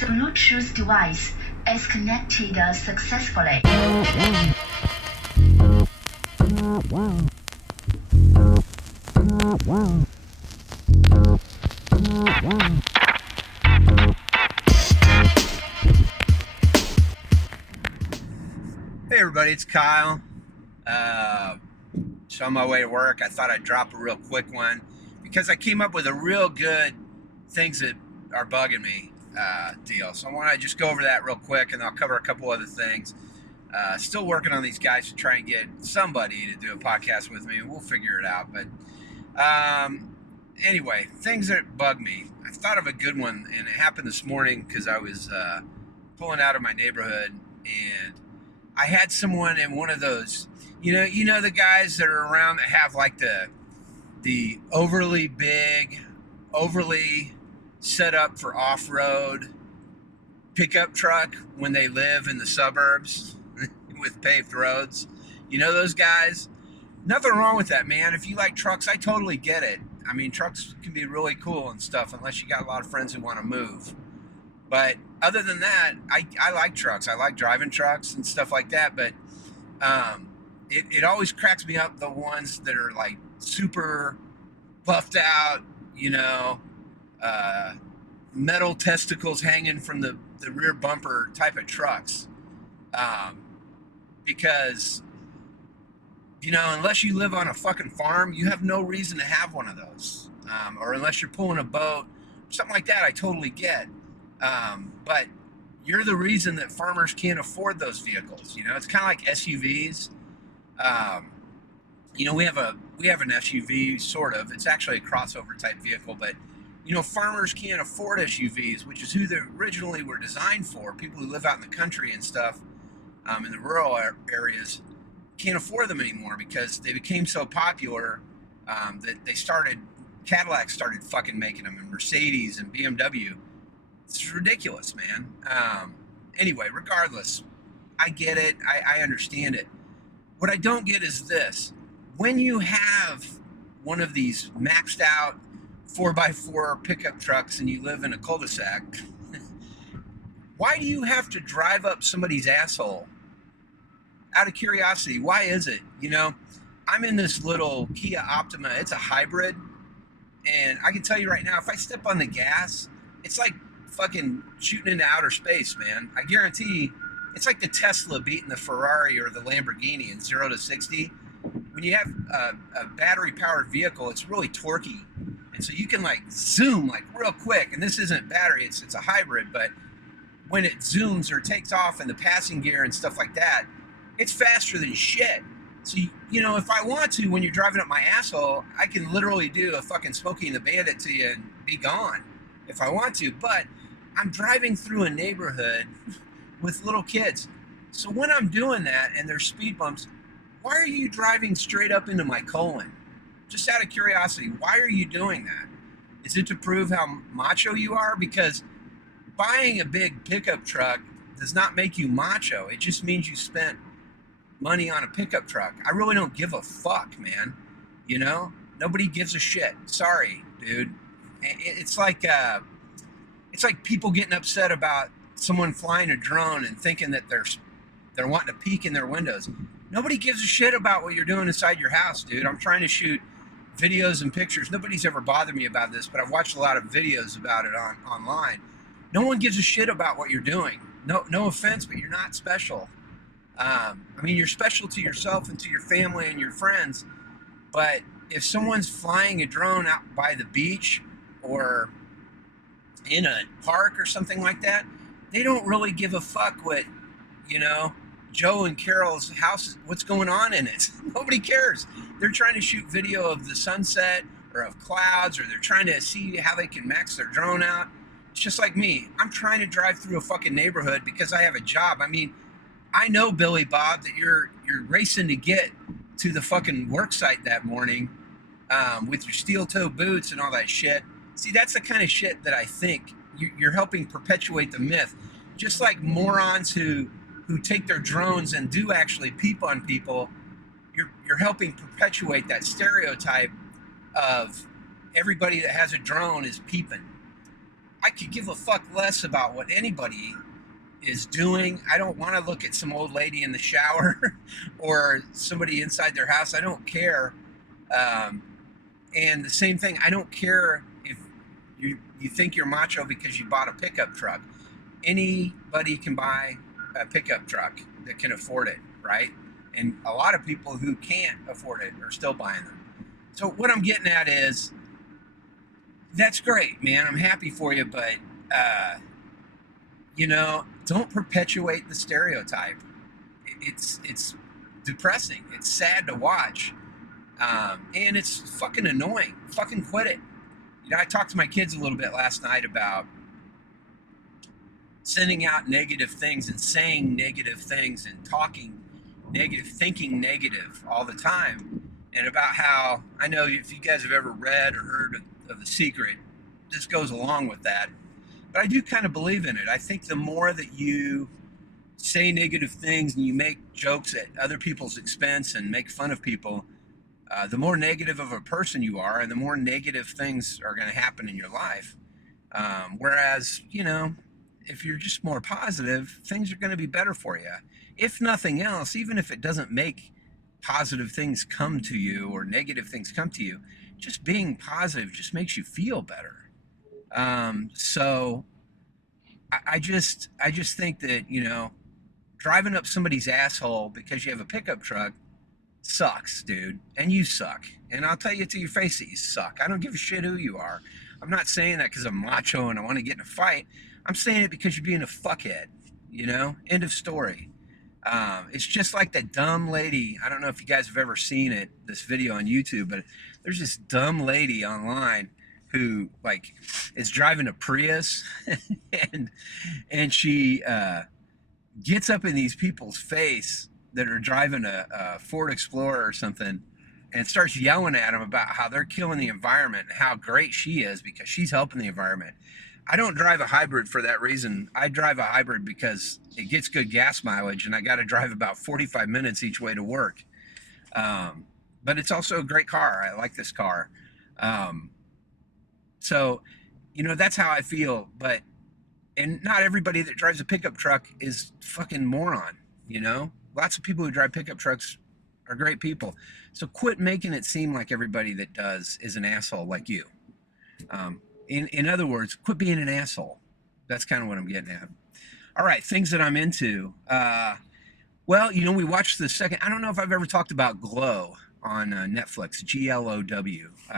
The Bluetooth device is connected successfully. Hey everybody, it's Kyle. So on my way to work, I thought I'd drop a real quick one because I came up with a real good things that are bugging me deal. So I want to just go over that real quick, and I'll cover a couple other things. Still working on these guys to try and get somebody to do a podcast with me, and we'll figure it out. But anyway, things that bug me. I thought of a good one, and it happened this morning because I was pulling out of my neighborhood, and I had someone in one of those, you know the guys that are around that have like the overly big, overly set up for off-road pickup truck when they live in the suburbs with paved roads. You know those guys? Nothing wrong with that, man. If you like trucks, I totally get it. I mean, trucks can be really cool and stuff unless you got a lot of friends who want to move. But other than that, I like trucks. I like driving trucks and stuff like that. But it always cracks me up, the ones that are like super buffed out, metal testicles hanging from the rear bumper type of trucks. Because, unless you live on a fucking farm, you have no reason to have one of those. Or unless you're pulling a boat, something like that, I totally get. But you're the reason that farmers can't afford those vehicles. It's kind of like SUVs. We have an SUV, sort of. It's actually a crossover type vehicle, but farmers can't afford SUVs, which is who they originally were designed for. People who live out in the country and stuff, in the rural areas, can't afford them anymore because they became so popular that Cadillac started fucking making them, and Mercedes and BMW. It's ridiculous, man. Anyway, regardless, I get it. I understand it. What I don't get is this. When you have one of these maxed out 4x4 pickup trucks and you live in a cul-de-sac, why do you have to drive up somebody's asshole? Out of curiosity, why is it? I'm in this little Kia Optima. It's a hybrid. And I can tell you right now, if I step on the gas, it's like fucking shooting into outer space, man. I guarantee it's like the Tesla beating the Ferrari or the Lamborghini in 0 to 60. When you have a battery-powered vehicle, it's really torquey. And so you can like zoom like real quick. And this isn't battery, it's a hybrid, but when it zooms or takes off in the passing gear and stuff like that, it's faster than shit. So, if I want to, when you're driving up my asshole, I can literally do a fucking Smokey and the Bandit to you and be gone if I want to. But I'm driving through a neighborhood with little kids. So when I'm doing that and there's speed bumps, why are you driving straight up into my colon? Just out of curiosity, why are you doing that? Is it to prove how macho you are? Because buying a big pickup truck does not make you macho. It just means you spent money on a pickup truck. I really don't give a fuck, man. Nobody gives a shit. Sorry, dude. It's like people getting upset about someone flying a drone and thinking that they're wanting to peek in their windows. Nobody gives a shit about what you're doing inside your house, dude. I'm trying to shoot videos and pictures. Nobody's ever bothered me about this, but I've watched a lot of videos about it online. No one gives a shit about what you're doing. No offense, but you're not special. You're special to yourself and to your family and your friends, but if someone's flying a drone out by the beach or in a park or something like that, they don't really give a fuck what, Joe and Carol's house is, what's going on in it. Nobody cares. They're trying to shoot video of the sunset or of clouds, or they're trying to see how they can max their drone out. It's just like me. I'm trying to drive through a fucking neighborhood because I have a job. I know, Billy Bob, that you're racing to get to the fucking work site that morning with your steel-toe boots and all that shit. See, that's the kind of shit that I think you're helping perpetuate the myth. Just like morons who take their drones and do actually peep on people, you're helping perpetuate that stereotype of everybody that has a drone is peeping. I could give a fuck less about what anybody is doing. I don't want to look at some old lady in the shower or somebody inside their house. I don't care. Um, and the same thing, I don't care if you think you're macho because you bought a pickup truck. Anybody can buy a pickup truck that can afford it, right? And a lot of people who can't afford it are still buying them. So what I'm getting at is, that's great, man. I'm happy for you, but don't perpetuate the stereotype. It's depressing. It's sad to watch, and it's fucking annoying. Fucking quit it. I talked to my kids a little bit last night about sending out negative things and saying negative things and talking negative, thinking negative all the time, and about how, I know if you guys have ever read or heard of The Secret, this goes along with that. But I do kind of believe in it. I think the more that you say negative things and you make jokes at other people's expense and make fun of people, the more negative of a person you are, and the more negative things are going to happen in your life. Whereas, if you're just more positive, things are going to be better for you. If nothing else, even if it doesn't make positive things come to you or negative things come to you, just being positive just makes you feel better. So I just think that, driving up somebody's asshole because you have a pickup truck sucks, dude. And you suck. And I'll tell you to your face that you suck. I don't give a shit who you are. I'm not saying that because I'm macho and I want to get in a fight. I'm saying it because you're being a fuckhead, End of story. It's just like that dumb lady. I don't know if you guys have ever seen it, this video on YouTube, but there's this dumb lady online who is driving a Prius and she gets up in these people's face that are driving a Ford Explorer or something, and starts yelling at them about how they're killing the environment and how great she is because she's helping the environment. I don't drive a hybrid for that reason. I drive a hybrid because it gets good gas mileage, and I got to drive about 45 minutes each way to work. But it's also a great car. I like this car. So, that's how I feel. And not everybody that drives a pickup truck is fucking moron, Lots of people who drive pickup trucks are great people. So quit making it seem like everybody that does is an asshole like you. In other words, quit being an asshole. That's kind of what I'm getting at. All right, things that I'm into. We watched the second. I don't know if I've ever talked about Glow on Netflix, GLOW.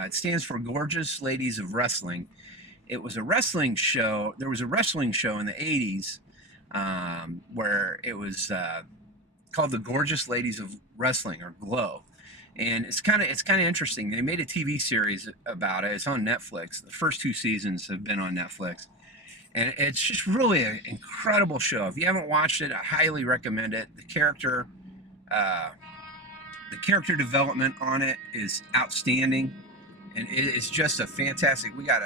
It stands for Gorgeous Ladies of Wrestling. It was a wrestling show. There was a wrestling show in the 80s where it was called The Gorgeous Ladies of Wrestling, or Glow. And it's kind of interesting. They made a TV series about it. It's on Netflix. The first 2 seasons have been on Netflix. And it's just really an incredible show. If you haven't watched it, I highly recommend it. The character development on it is outstanding. And it's just a fantastic. We got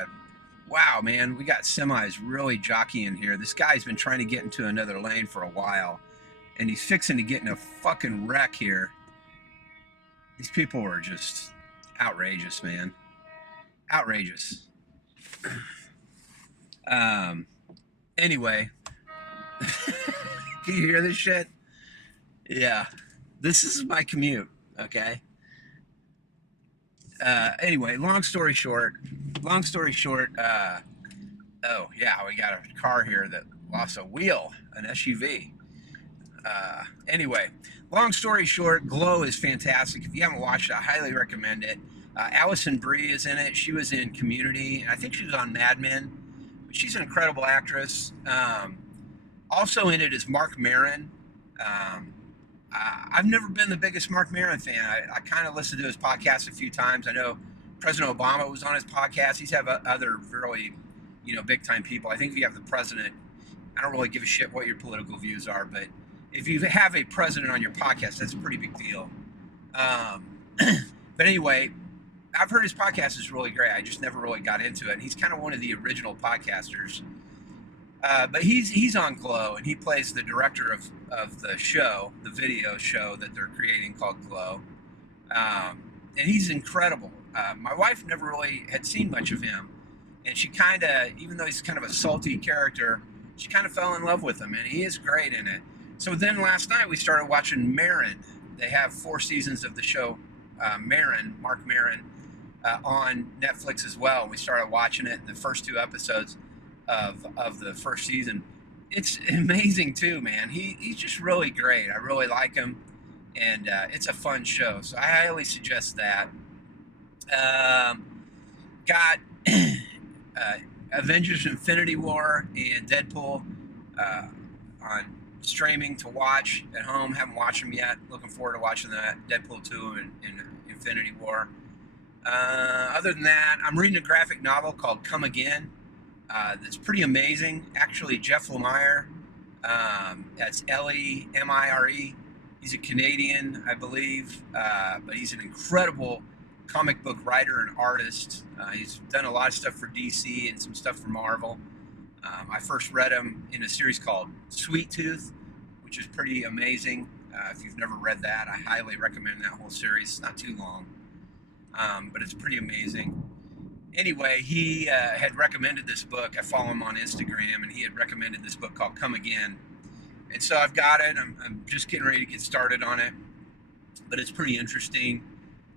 semis really jockeying here. This guy's been trying to get into another lane for a while, and he's fixing to get in a fucking wreck here. These people are just outrageous, man. Outrageous. Anyway, can you hear this shit? Yeah, this is my commute. Okay. Anyway, long story short, oh yeah, we got a car here that lost a wheel, an SUV. Anyway, long story short, Glow is fantastic. If you haven't watched it, I highly recommend it. Allison Brie is in it. She was in Community, and I think she was on Mad Men. But she's an incredible actress. Also in it is Mark Maron. I've never been the biggest Mark Maron fan. I kind of listened to his podcast a few times. I know President Obama was on his podcast. He's had other really, big time people. I think if you have the president, I don't really give a shit what your political views are, but if you have a president on your podcast, that's a pretty big deal. But anyway, I've heard his podcast is really great. I just never really got into it. And he's kind of one of the original podcasters. But he's on Glow, and he plays the director of the show, the video show that they're creating called Glow. And he's incredible. My wife never really had seen much of him. and she kind of, even though he's kind of a salty character, she kind of fell in love with him, and he is great in it. So then last night we started watching Marin. They have 4 seasons of the show Marin, Mark Marin, on Netflix as well. We started watching it in the first 2 episodes of the first season. It's amazing too, man. He's just really great. I really like him, and it's a fun show. So I highly suggest that. Got Avengers: Infinity War and Deadpool on streaming to watch at home. Haven't watched them yet. Looking forward to watching that. Deadpool 2 and Infinity War. Other than that, I'm reading a graphic novel called Come Again. That's pretty amazing. Actually, Jeff Lemire, that's Lemire. He's a Canadian, I believe, but he's an incredible comic book writer and artist. He's done a lot of stuff for DC and some stuff for Marvel. I first read him in a series called Sweet Tooth, which is pretty amazing. If you've never read that, I highly recommend that whole series. It's not too long, but it's pretty amazing. Anyway, he had recommended this book. I follow him on Instagram, and he had recommended this book called Come Again. And so I've got it. I'm just getting ready to get started on it, but it's pretty interesting.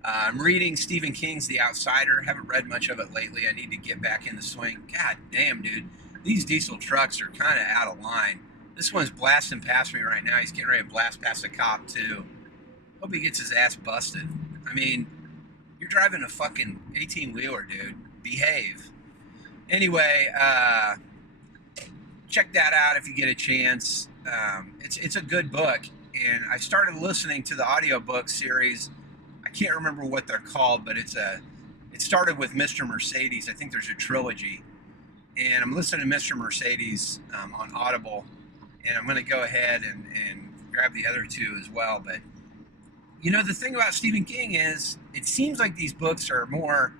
I'm reading Stephen King's The Outsider. Haven't read much of it lately. I need to get back in the swing. God damn, dude. These diesel trucks are kind of out of line. This one's blasting past me right now. He's getting ready to blast past a cop, too. Hope he gets his ass busted. I mean, you're driving a fucking 18-wheeler, dude. Behave. Anyway, check that out if you get a chance. It's a good book, and I started listening to the audiobook series. I can't remember what they're called, but it started with Mr. Mercedes. I think there's a trilogy, and I'm listening to Mr. Mercedes on Audible, and I'm going to go ahead and grab the other 2 as well. But you know, the thing about Stephen King is it seems like these books are more,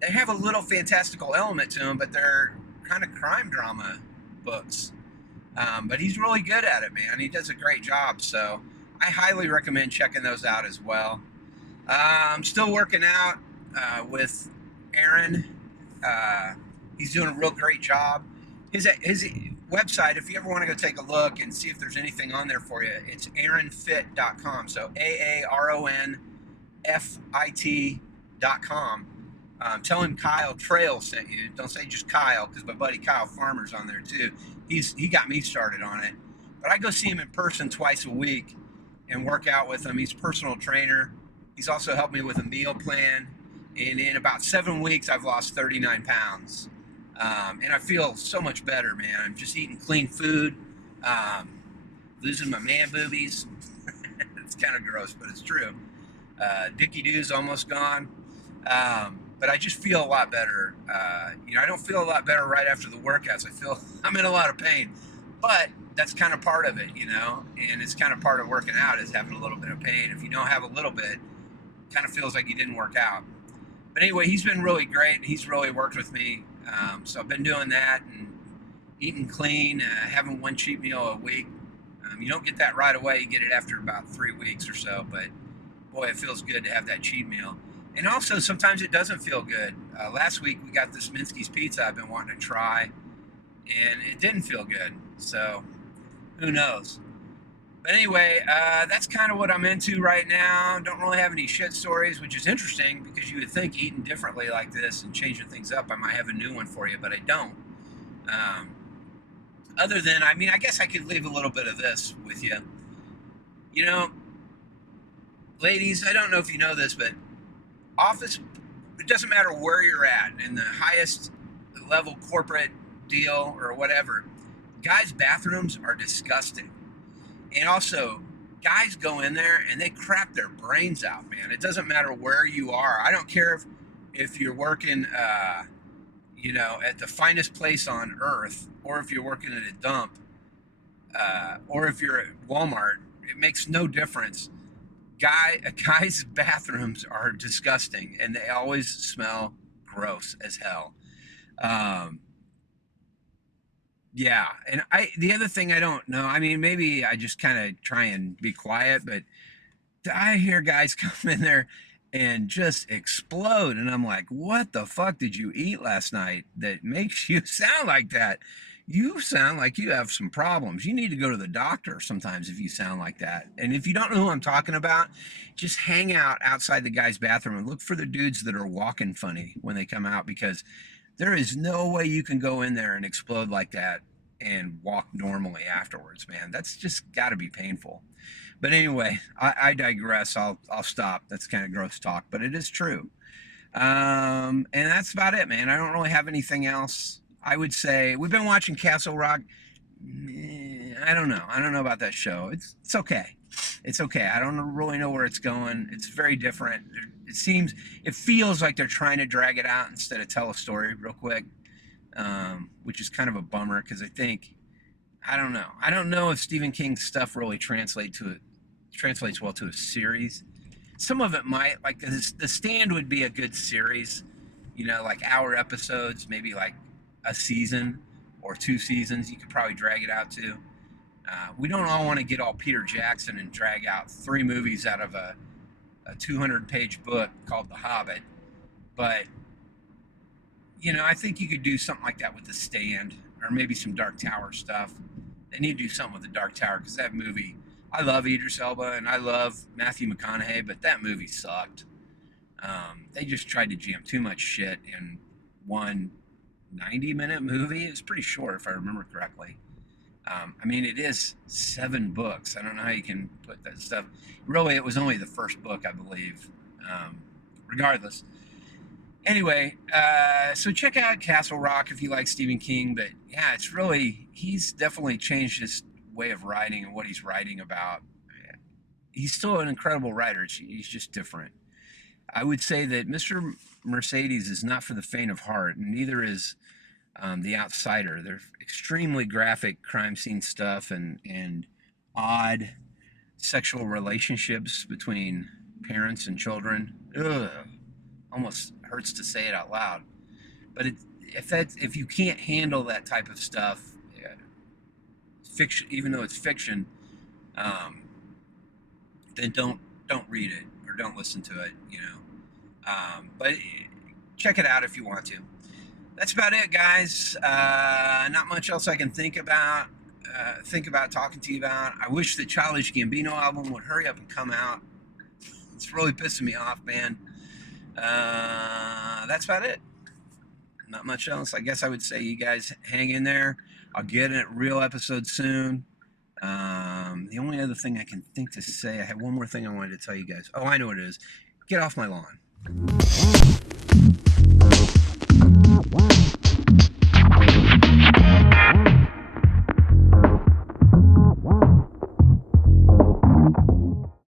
they have a little fantastical element to them, but they're kind of crime drama books. But he's really good at it, man. He does a great job. So I highly recommend checking those out as well. I'm still working out with Aaron. He's doing a real great job. His website, if you ever want to go take a look and see if there's anything on there for you, it's aaronfit.com. So AARONFIT.com. Tell him Kyle Trail sent you. Don't say just Kyle, because my buddy Kyle Farmer's on there too. He got me started on it. But I go see him in person twice a week and work out with him. He's a personal trainer. He's also helped me with a meal plan. And in about 7 weeks, I've lost 39 pounds. And I feel so much better, man. I'm just eating clean food, losing my man boobies. It's kind of gross, but it's true. Dicky Doo's almost gone. But I just feel a lot better. I don't feel a lot better right after the workouts. I feel I'm in a lot of pain, but that's kind of part of it, and it's kind of part of working out is having a little bit of pain. If you don't have a little bit, it kind of feels like you didn't work out. But anyway, he's been really great. He's really worked with me. So I've been doing that and eating clean, having 1 cheat meal a week. You don't get that right away. You get it after about 3 weeks or so, but boy, it feels good to have that cheat meal. And also, sometimes it doesn't feel good. Last week, we got this Minsky's Pizza I've been wanting to try, and it didn't feel good. So, who knows? But anyway, that's kind of what I'm into right now. Don't really have any shit stories, which is interesting because you would think eating differently like this and changing things up, I might have a new one for you, but I don't. Other than, I guess I could leave a little bit of this with you. Ladies, I don't know if you know this, but office, it doesn't matter where you're at, in the highest level corporate deal or whatever, guys' bathrooms are disgusting. And also, guys go in there and they crap their brains out, man. It doesn't matter where you are. I don't care if you're working, at the finest place on earth, or if you're working at a dump, or if you're at Walmart. It makes no difference. Guys' bathrooms are disgusting, and they always smell gross as hell. Yeah, and the other thing I don't know, maybe I just kind of try and be quiet, but I hear guys come in there and just explode. And I'm like, what the fuck did you eat last night that makes you sound like that? You sound like you have some problems. You need to go to the doctor sometimes if you sound like that. And if you don't know who I'm talking about, just hang out outside the guy's bathroom and look for the dudes that are walking funny when they come out, because there is no way you can go in there and explode like that and walk normally afterwards, man. That's just got to be painful. But anyway, I digress. I'll stop. That's kind of gross talk, but it is true. And that's about it, man. I don't really have anything else. I would say we've been watching Castle Rock. I don't know. I don't know about that show. It's okay. It's okay. I don't really know where it's going. It's very different. It feels like they're trying to drag it out instead of tell a story real quick, which is kind of a bummer because I don't know. I don't know if Stephen King's stuff really translates well to a series. Some of it might, like the Stand would be a good series, like hour episodes, maybe like a season or 2 seasons. You could probably drag it out to. We don't all want to get all Peter Jackson and drag out 3 movies out of a 200-page book called The Hobbit, but I think you could do something like that with The Stand, or maybe some Dark Tower stuff. They need to do something with the Dark Tower, because that movie, I love Idris Elba and I love Matthew McConaughey, but that movie sucked. They just tried to jam too much shit in one 90-minute movie. It was pretty short, if I remember correctly. I mean, it is 7 books. I don't know how you can put that stuff. Really, it was only the first book, I believe. Regardless. Anyway, so check out Castle Rock if you like Stephen King. But yeah, he's definitely changed his way of writing and what he's writing about. He's still an incredible writer. He's just different. I would say that Mr. Mercedes is not for the faint of heart, and neither is The Outsider. They're extremely graphic crime scene stuff and odd sexual relationships between parents and children. Ugh, almost hurts to say it out loud. But if you can't handle that type of stuff, fiction, even though it's fiction, then don't read it or don't listen to it. But check it out if you want to. That's about it, guys. Not much else I can think about talking to you about. I wish the Childish Gambino album would hurry up and come out. It's really pissing me off, man. That's about it. Not much else. I guess I would say you guys hang in there. I'll get a real episode soon. The only other thing I can think to say, I have one more thing I wanted to tell you guys. Oh, I know what it is. Get off my lawn.